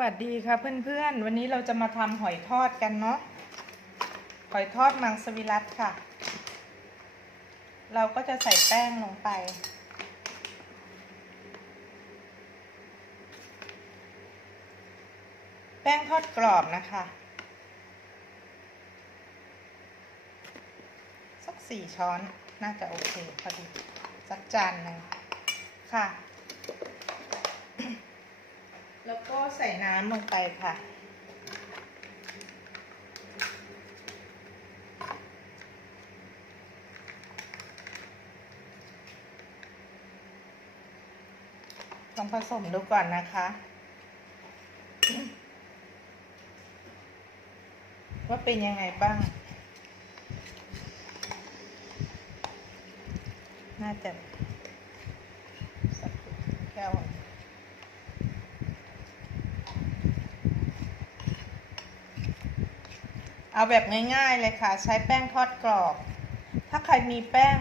วัสดีค่ะเพื่อนๆ วันนี้เราจะมาทำหอยทอดกันเนาะหอยทอดมังสวิรัตค่ะ เราก็จะใส่แป้งลงไป แป้งทอดกรอบนะคะสักสี่ช้อนน่าจะโอเคพอดีสักจานหนึ่งค่ะ แล้วก็ใส่น้ำลงไปค่ะ ลองผสมดูก่อนนะคะ ว่าเป็นยังไงบ้าง น่าจะสักแก้ว เอาแบบง่ายๆเลยค่ะ ใช้แป้งทอดกรอบ ถ้าใครมีแป้ง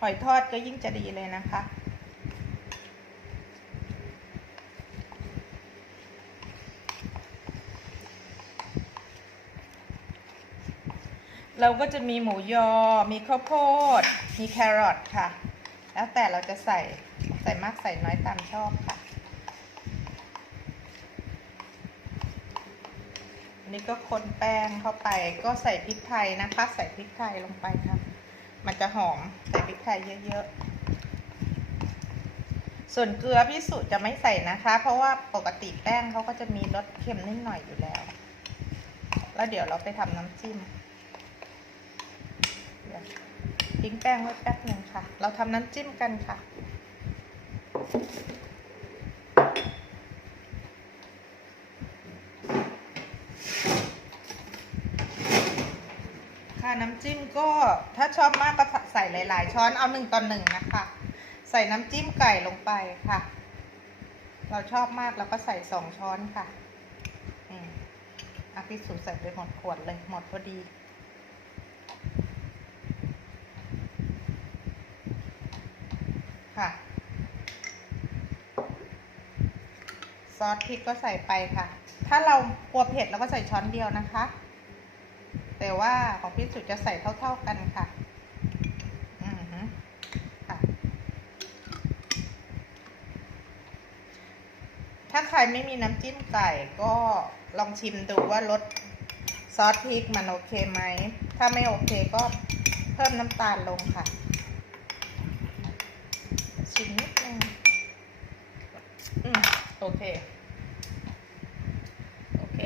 หอยทอดก็ยิ่งจะดีเลยนะคะ เราก็จะมีหมูยอ มีข้าวโพด มีแครอทค่ะ แล้วแต่เราจะใส่ใส่มากใส่น้อยตามชอบค่ะ นี้ก็คนแป้งเข้าไปก็ใส่พริกไทยนะคะ ใส่พริกไทยลงไปค่ะ มันจะหอมใส่พริกไทยเยอะๆ ส่วนเกลือพี่สุจะไม่ใส่นะคะ เพราะว่าปกติแป้งเขาก็จะมีรสเค็มนิดหน่อยอยู่แล้ว แล้วเดี๋ยวเราไปทำน้ำจิ้มทิ้งแป้งไว้แป๊บหนึ่งค่ะ เราทำน้ำจิ้มกันค่ะ ค่ะน้ำจิ้มก็ถ้าชอบมากก็ใส่หลาย ๆ ช้อนเอาหนึ่งต่อหนึ่งนะคะ ใส่น้ำจิ้มไก่ลงไปค่ะ เราชอบมากเราก็ใส่สองช้อนค่ะ อืมอะพี่สูใส่ไปหมดขวดเลยหมดพอดี ค่ะ ซอสพริกก็ใส่ไปค่ะ ถ้าเรากลัวเผ็ดเราก็ใส่ช้อนเดียวนะคะ แต่ว่าของพี่สุจะใส่เท่าๆกันค่ะถ้าใครไม่มีน้ำจิ้มไก่ก็ลองชิมดูว่ารสซอสพริกมันโอเคไหม ถ้าไม่โอเคก็เพิ่มน้ำตาลลงค่ะ ชิมนิดนึงอืมโอเค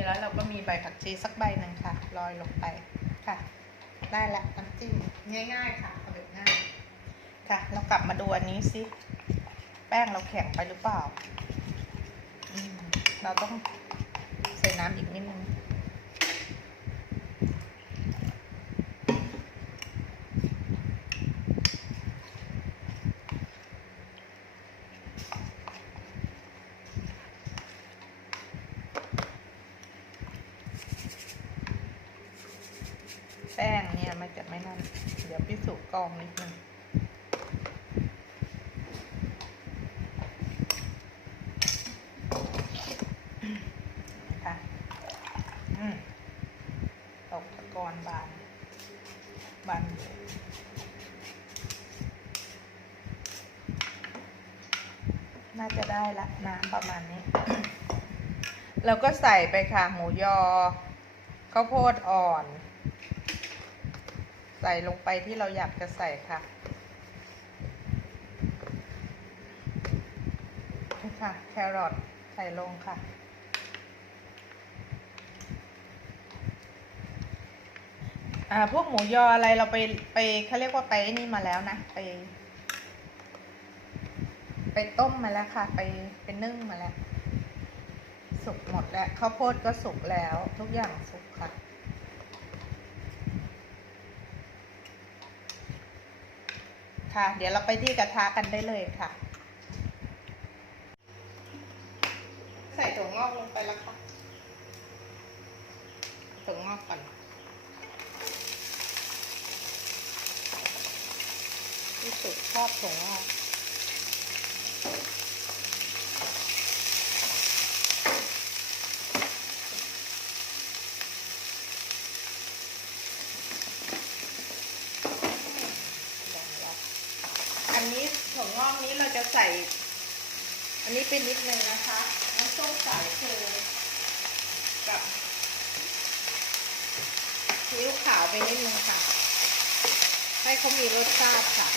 แล้วเราก็มีใบผักชีสักใบหนึ่งค่ะลอยลงไปค่ะ ได้ละน้ำจิ้มง่ายๆค่ะเอาแบบง่ายค่ะ เรากลับมาดูอันนี้สิแป้งเราแข็งไปหรือเปล่า เราต้องใส่น้ำอีกนิดนึงแป้งเนี่ยมัน จะไม่นั่น เดี๋ยวพี่สุกรองนิดนึงค่ะอืมตกตะกอนบาน บานน่าจะได้ละน้ำประมาณนี้เราก็ใส่ไปค่ะ หมูยอข้าวโพดอ่อน ส่ลงไปที่เราอยากจะใส่ค่ะค่ะแครอทใส่ลงค่ะ อ่าพวกหมูยออะไรเราไปไปเขาเรียกว่าไปนี่มาแล้วนะ ไป ไปต้มมาแล้วค่ะ ไปไปนึ่งมาแล้ว สุกหมดแล้วข้าวโพดก็สุกแล้ว ทุกอย่างสุกค่ะ ค่ะ เดี๋ยวเราไปที่กระทะกันได้เลยค่ะ ใส่ถั่วงอกลงไปแล้วค่ะถั่วงอกก่อนที่สุดชอบถั่วงอก ใส่ อันนี้เป็นนิดนึงนะคะน้ำส้มสายชอกับซีอิ๊วขาวไปนิดนึงค่ะ ให้เขามีรสชาติค่ะ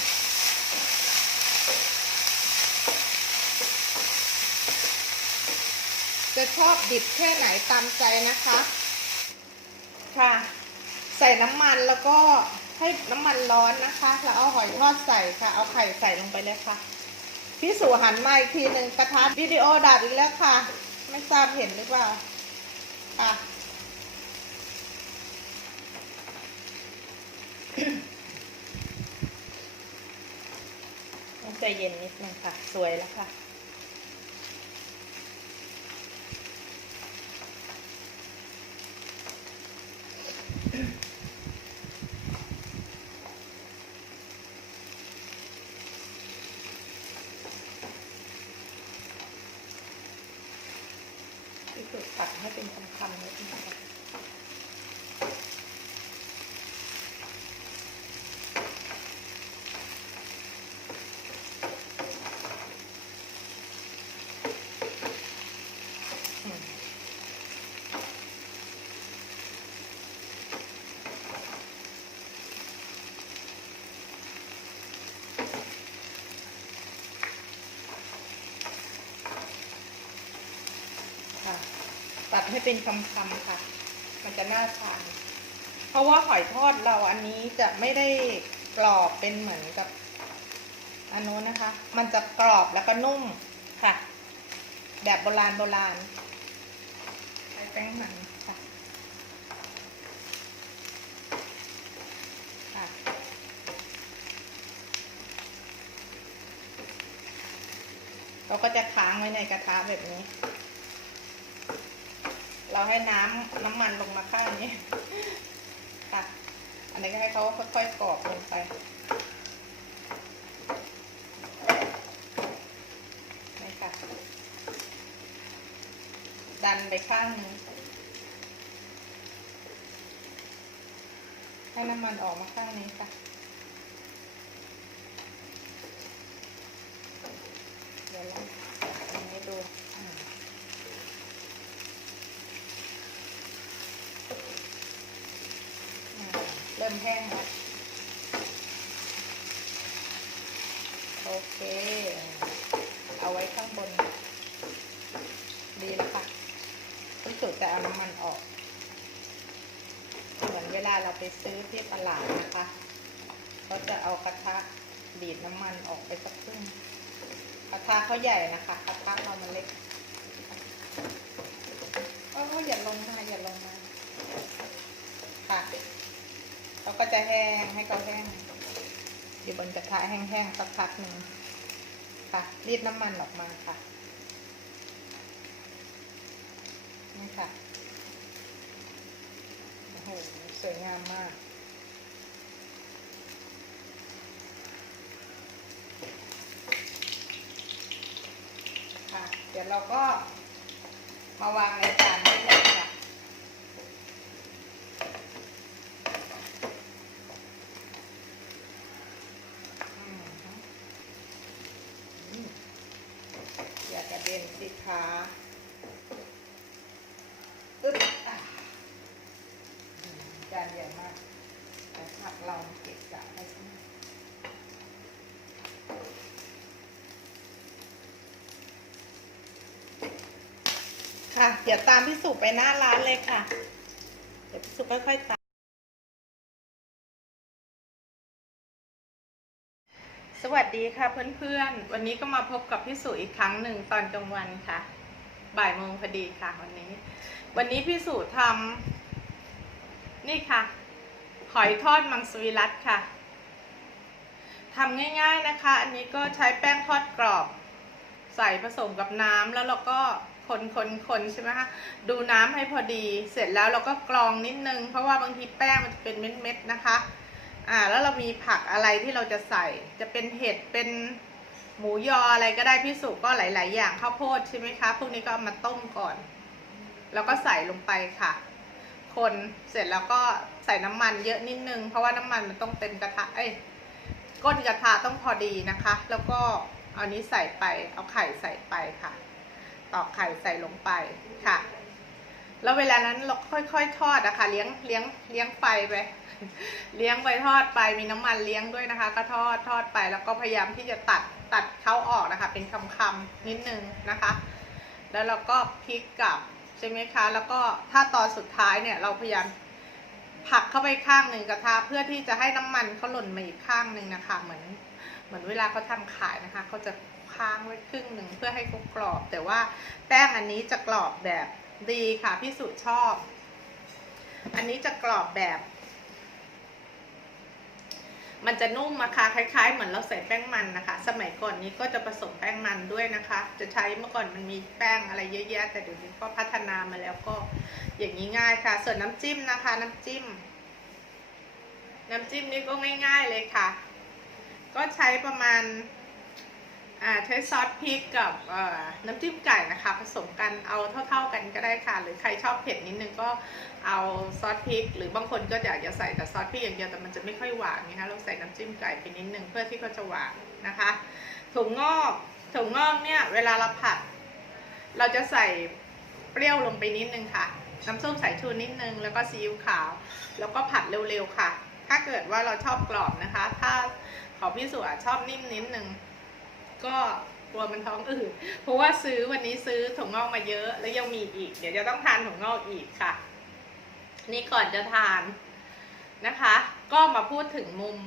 จะชอบดิบแค่ไหนตามใจนะคะ ค่ะ ใส่น้ำมันแล้วก็ให้น้ำมันร้อนนะคะ แล้วเอาหอยทอดใส่ค่ะ เอาไข่ใส่ลงไปเลยค่ะ พี่สุหันมาอีกทีหนึ่งกระทะวิดีโอดับอีกแล้วค่ะ ไม่ทราบเห็นหรือเปล่า ค่ะต้องใจเย็นนิดนึงค่ะ สวยแล้วค่ะ ที่สุดตัดให้เป็นคำๆนิดนึงค่ะอืมค่ะ ตัด ให้เป็นคำๆค่ะ มันจะน่าทาน เพราะว่าหอยทอดเราอันนี้จะไม่ได้กรอบเป็นเหมือนกับอันโน้นนะคะ มันจะกรอบแล้วก็นุ่มค่ะ แบบโบราณโบราณใช้แป้งมันค่ะค่ะ เราก็จะค้างไว้ในกระทะแบบนี้ เราให้น้ำน้ำมันลงมาข้างนี้ค่ะอันนี้ก็ให้เขาค่อยๆกรอบลงไป นี่ค่ะ ดันไปข้างนึงให้น้ำมันออกมาข้างนี้ค่ะ เดี๋ยวลองทำให้ดูอ่า อ่าเริ่มแห้งแล้ว โอเค เอาไว้ข้างบน ดีแล้วค่ะที่สุดจะเอาน้ำมันออก เหมือนเวลาเราไปซื้อที่ตลาดนะคะเขาจะเอากระทะดีดน้ำมันออกไปสักครึ่งกระทะเขาใหญ่นะคะกระทะเรามันเล็กโอ้อย่าลงมาอย่าลงมาค่ะเราก็จะแห้งให้เขาแห้ง อยู่บนกระทะแห้งๆสักพักหนึ่งค่ะรีดน้ำมันออกมาค่ะนี่ค่ะโอ้โหสวยงามมากค่ะเดี๋ยวเราก็มาวางในจานนี้เลยค่ะ อืมอืม อย่ากระเด็นสิคะอึ๊บอะจานใหญ่มากแต่ผักเราเก็บกะให้ใช่ไหมค่ะ เดี๋ยวตามพี่สุไปหน้าร้านเลยค่ะ เดี๋ยวพี่สุค่อยๆตาม ดีค่ะเพื่อนๆ วันนี้ก็มาพบกับพี่สุอีกครั้งหนึ่งตอนกลางวันค่ะ บ่ายโมงพอดีค่ะวันนี้ วันนี้พี่สุทำนี่ค่ะ หอยทอดมังสวิรัตค่ะทำง่าย ๆนะคะ อันนี้ก็ใช้แป้งทอดกรอบ ใส่ผสมกับน้ำแล้วเราก็คนคนคนใช่ไหมคะดูน้ำให้พอดี เสร็จแล้วเราก็กรองนิดนึง เพราะว่าบางทีแป้งมันจะเป็นเม็ดๆนะคะ อ่า แล้วเรามีผักอะไรที่เราจะใส่ จะเป็นเห็ด เป็นหมูยออะไรก็ได้พี่สุก็หลาย ๆ อย่างข้าวโพดใช่ไหมคะ พวกนี้ก็เอามาต้มก่อน แล้วก็ใส่ลงไปค่ะ คนเสร็จแล้วก็ใส่น้ำมันเยอะนิดนึง เพราะว่าน้ำมันมันต้องเต็มกระทะ เอ้ย ก้นกระทะต้องพอดีนะคะ แล้วก็เอานี้ใส่ไป เอาไข่ใส่ไปค่ะ ตอกไข่ใส่ลงไปค่ะ แล้วเวลานั้นเราค่อยๆทอดอะค่ะเลี้ยงเลี้ยงเลี้ยงไฟไปเลี้ยงไปทอดไปมีน้ำมันเลี้ยงด้วยนะคะ ก็ทอดทอดไปแล้วก็พยายามที่จะตัดตัดเขาออกนะคะ เป็นคำๆนิดนึงนะคะ แล้วเราก็พลิกกลับใช่ไหมคะ แล้วก็ถ้าตอนสุดท้ายเนี่ยเราพยายามผักเข้าไปข้างหนึ่งกระทะเพื่อที่จะให้น้ำมันเขาหล่นมาอีกข้างหนึ่งนะคะ เหมือนเหมือนเวลาเขาทำขายนะคะเขาจะค้างไว้ครึ่งหนึ่งเพื่อให้เขากรอบ แต่ว่าแป้งอันนี้จะกรอบแบบ ดีค่ะพี่สุชอบ อันนี้จะกรอบแบบ มันจะนุ่มอะคะคล้าย ๆ เหมือนเราใส่แป้งมันนะคะ สมัยก่อนนี้ก็จะผสมแป้งมันด้วยนะคะ จะใช้เมื่อก่อนมันมีแป้งอะไรเยอะแยะ แต่เดี๋ยวนี้ก็พัฒนามาแล้วก็อย่างนี้ง่ายค่ะ ส่วนน้ำจิ้มนะคะ น้ำจิ้ม น้ำจิ้มนี่ก็ง่าย ๆเลยค่ะ ก็ใช้ประมาณ ใช้ซอสพริกกับน้ำจิ้มไก่นะคะ ผสมกันเอาเท่า ๆกันก็ได้ค่ะ หรือใครชอบเผ็ดนิดนึงก็เอาซอสพริก หรือบางคนก็อยากจะใส่แต่ซอสพริกอย่างเดียวแต่มันจะไม่ค่อยหวานนะคะเราใส่น้ำจิ้มไก่ไปนิดนึงเพื่อที่เขาจะหวานนะคะถั่วงอกถั่วงอกเนี่ยเวลาเราผัด เราจะใส่เปรี้ยวลงไปนิดนึงค่ะ น้ำส้มสายชูนิดนึงแล้วก็ซีอิ๊วขาว แล้วก็ผัดเร็วๆค่ะ ถ้าเกิดว่าเราชอบกรอบนะคะ ถ้าของพี่สุอะชอบนิ่มนิดนึง ก็กลัวมันท้องอืดเพราะว่าซื้อวันนี้ซื้อถั่วงอกมาเยอะ แล้วยังมีอีก เดี๋ยวจะต้องทานถั่วงอกอีกค่ะ นี่ก่อนจะทานนะคะ ก็มาพูดถึงมุม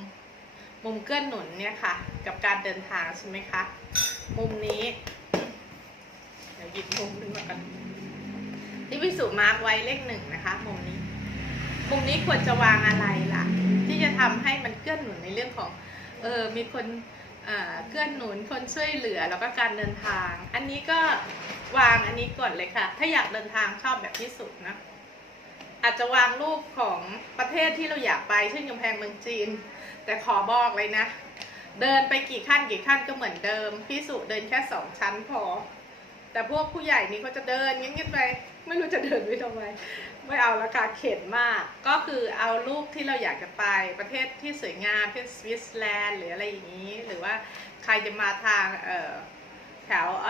มุมเกื้อนหนุนเนี่ยค่ะ กับการเดินทางใช่ไหมคะ มุมนี้ เดี๋ยวหยิบมุมขึ้นมากันที่พิสูจน์มาร์กไว้เลขหนึ่งนะคะ มุมนี้ มุมนี้ควรจะวางอะไรล่ะ ที่จะทำให้มันเกื้อนหนุนในเรื่องของ เออมีคน เกื้อนหนุนคนช่วยเหลือแล้วก็การเดินทาง อันนี้ก็วางอันนี้ก่อนเลยค่ะ ถ้าอยากเดินทางชอบแบบที่สุดนะ อาจจะวางรูปของประเทศที่เราอยากไปเช่นกำแพงเมืองจีน แต่ขอบอกเลยนะ เดินไปกี่ขั้นกี่ขั้นก็เหมือนเดิมพี่สุเดินแค่สองชั้นพอ แต่พวกผู้ใหญ่นี่เขาจะเดินงั้นๆไป ไม่รู้จะเดินไปทำไม ไม่เอาละค่ะเข็ดมาก ก็คือเอารูปที่เราอยากจะไปประเทศที่สวยงามเช่นสวิตเซอร์แลนด์หรืออะไรอย่างนี้ หรือว่าใครจะมาทางแถวอ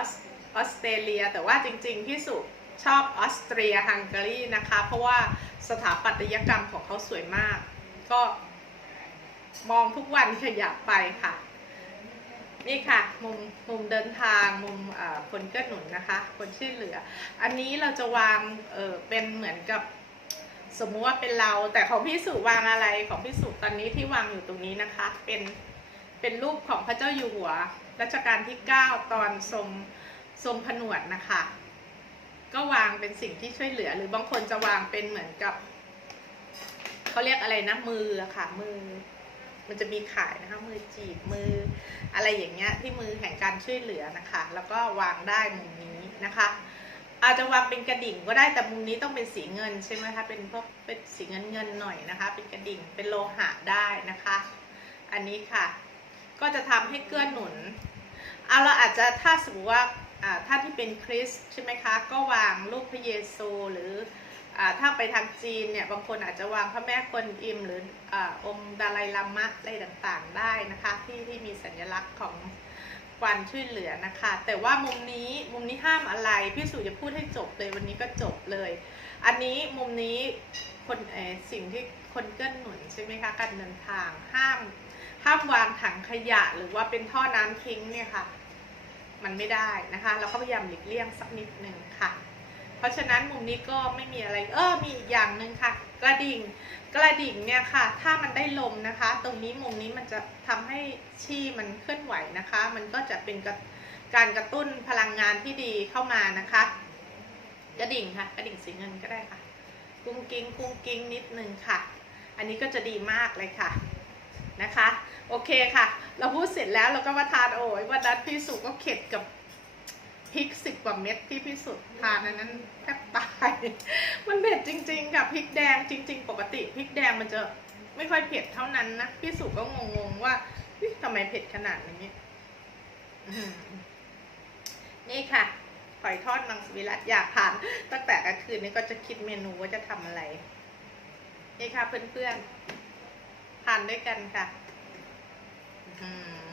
อสเตรเลีย แต่ว่าจริงๆพี่สุชอบออสเตรียฮังการีนะคะ เพราะว่าสถาปัตยกรรมของเขาสวยมาก ก็มองทุกวันขยับไปค่ะ นี่ค่ะมุมมุมเดินทางมุมคนเกื้อหนุนนะคะ คนช่วยเหลือ อันนี้เราจะวางเออเป็นเหมือนกับสมมุติว่าเป็นเราแต่ของพี่สุวางอะไรของพี่สุตอนนี้ที่วางอยู่ตรงนี้นะคะ เป็นเป็นรูปของพระเจ้าอยู่หัวรัชกาลที่ 9 ตอนทรงทรงผนวดนะคะ ก็วางเป็นสิ่งที่ช่วยเหลือ หรือบางคนจะวางเป็นเหมือนกับเขาเรียกอะไรนะมือค่ะมือ มันจะมีขายนะคะ มือจีบมืออะไรอย่างเงี้ยที่มือแห่งการช่วยเหลือนะคะ แล้วก็วางได้มุมนี้นะคะ อาจจะวางเป็นกระดิ่งก็ได้แต่มุมนี้ต้องเป็นสีเงินใช่ไหมคะเป็นพวกเป็นสีเงินเงินหน่อยนะคะ เป็นกระดิ่งเป็นโลหะได้นะคะ อันนี้ค่ะ ก็จะทำให้เกื้อหนุนเอาเราอาจจะถ้าสมมติว่าอ่าท่านที่เป็นคริสใช่ไหมคะ ก็วางรูปพระเยซูหรือ ถ้าไปทางจีนเนี่ยบางคนอาจจะวางพระแม่กวนอิม หรืออองค์ดาไลลามะอะไรต่างๆได้นะคะ ที่ที่มีสัญลักษณ์ของความช่วยเหลือนะคะ แต่ว่ามุมนี้มุมนี้ห้ามอะไร พี่สุจะพูดให้จบเลยวันนี้ก็จบเลย อันนี้มุมนี้คนเอสิ่งที่คนเกื้อนหนุนใช่ไหมคะการเดินทางห้ามห้ามวางถังขยะหรือว่าเป็นท่อน้ำทิ้งเนี่ยค่ะ มันไม่ได้นะคะ เราก็พยายามหลีกเลี่ยงสักนิดหนึ่งค่ะ ราะฉะนั้นมุมนี้ก็ไม่มีอะไร เออมีอีกอย่างหนึ่งค่ะ กระดิ่ง กระดิ่งเนี่ยค่ะ ถ้ามันได้ลมนะคะ ตรงนี้มุมนี้มันจะทำให้ชี่มันเคลื่อนไหวนะคะ มันก็จะเป็นกระการกระตุ้นพลังงานที่ดีเข้ามานะคะ กระดิ่งค่ะ กระดิ่งสีเงินก็ได้ค่ะ กุ้งกิ้งกุ้งกิ้งนิดนึงค่ะ อันนี้ก็จะดีมากเลยค่ะนะคะ โอเคค่ะ เราพูดเสร็จแล้วเราก็มาทานโอ้ยวันนั้นพี่สุก็เข็ดกับ พริกสิบกว่าเม็ดที่พี่สุทานอันนั้นแทบตาย มันเผ็ดจริงๆกับพริกแดงจริง ๆ ปกติพริกแดงมันจะไม่ค่อยเผ็ดเท่านั้นนะพี่สุก็งงๆว่าทำไมเผ็ดขนาดนี้ นี่ค่ะหอยทอดมังสวิรัตอยากทานตั้งแต่กลางคืนนี้ก็จะคิดเมนูว่าจะทำอะไร นี่ค่ะเพื่อนๆทานด้วยกันค่ะ อื้อหือ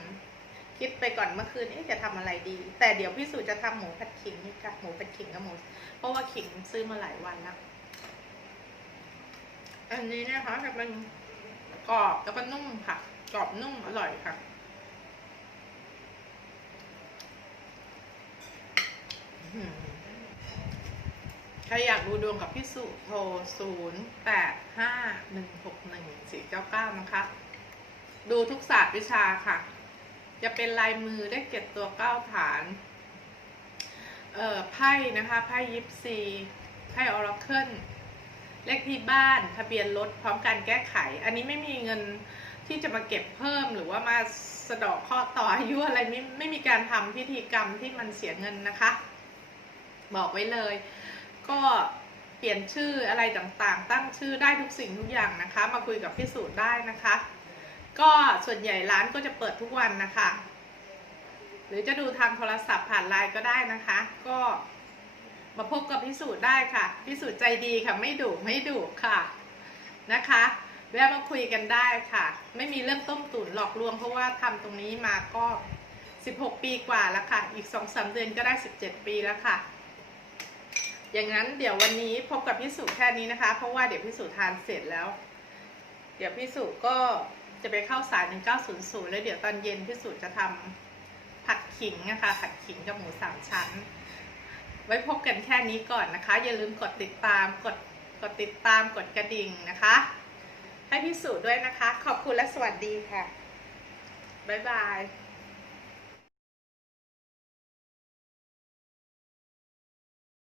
คิดไปก่อนเมื่อคืนนี้จะทำอะไรดี แต่เดี๋ยวพี่สุจะทำหมูผัดขิงนี่ค่ะหมูผัดขิงกับหมูเพราะว่าขิงซื้อมาหลายวันแล้วอันนี้นะคะจะเป็นกรอบแล้วก็นุ่มค่ะ กรอบนุ่มอร่อยค่ะอืมใครอยากดูดวงกับพี่สุโทร0 8 5 1 6 1 4 9 9นะคะ ดูทุกศาสตร์วิชาค่ะ จะเป็นลายมือเลขเจ็ดตัวเก้าฐาน เอ่อไพ่นะคะไพ่ยิปซีไพ่ออราเคิลเลขที่บ้านทะเบียนรถพร้อมการแก้ไข อันนี้ไม่มีเงินที่จะมาเก็บเพิ่มหรือว่ามาสะดอกข้อต่ออายุอะไรไม่ไม่มีการทำพิธีกรรมที่มันเสียเงินนะคะ บอกไว้เลย ก็เปลี่ยนชื่ออะไรต่างๆ ตั้งชื่อได้ทุกสิ่งทุกอย่างนะคะ มาคุยกับพี่สูตรได้นะคะ ก็ส่วนใหญ่ร้านก็จะเปิดทุกวันนะคะ หรือจะดูทางโทรศัพท์ผ่านไลน์ก็ได้นะคะ ก็มาพบกับพิสูจน์ได้ค่ะ พิสูจน์ใจดีค่ะ ไม่ดุไม่ดุค่ะนะคะแวะมาคุยกันได้ค่ะ ไม่มีเรื่องต้มตุ๋นหลอกลวงเพราะว่าทำตรงนี้มาก็ 16 ปีกว่าแล้วค่ะ อีก 2-3 เดือนก็ได้ 17 ปีแล้วค่ะ อย่างนั้นเดี๋ยววันนี้พบกับพิสูจน์แค่นี้นะคะ เพราะว่าเดี๋ยวพิสูจน์ทานเสร็จแล้ว เดี๋ยวพิสูจน์ก็ จะไปเข้าสาย 1900 แล้วเดี๋ยวตอนเย็นพี่สูจน์จะทำผัดขิงนะคะ ผัดขิงกับหมูสามชั้น ไว้พบกันแค่นี้ก่อนนะคะ อย่าลืมกดติดตาม กด กดติดตาม กดกระดิ่งนะคะ ให้พี่สูจน์ด้วยนะคะ ขอบคุณและสวัสดีค่ะ บ๊ายบาย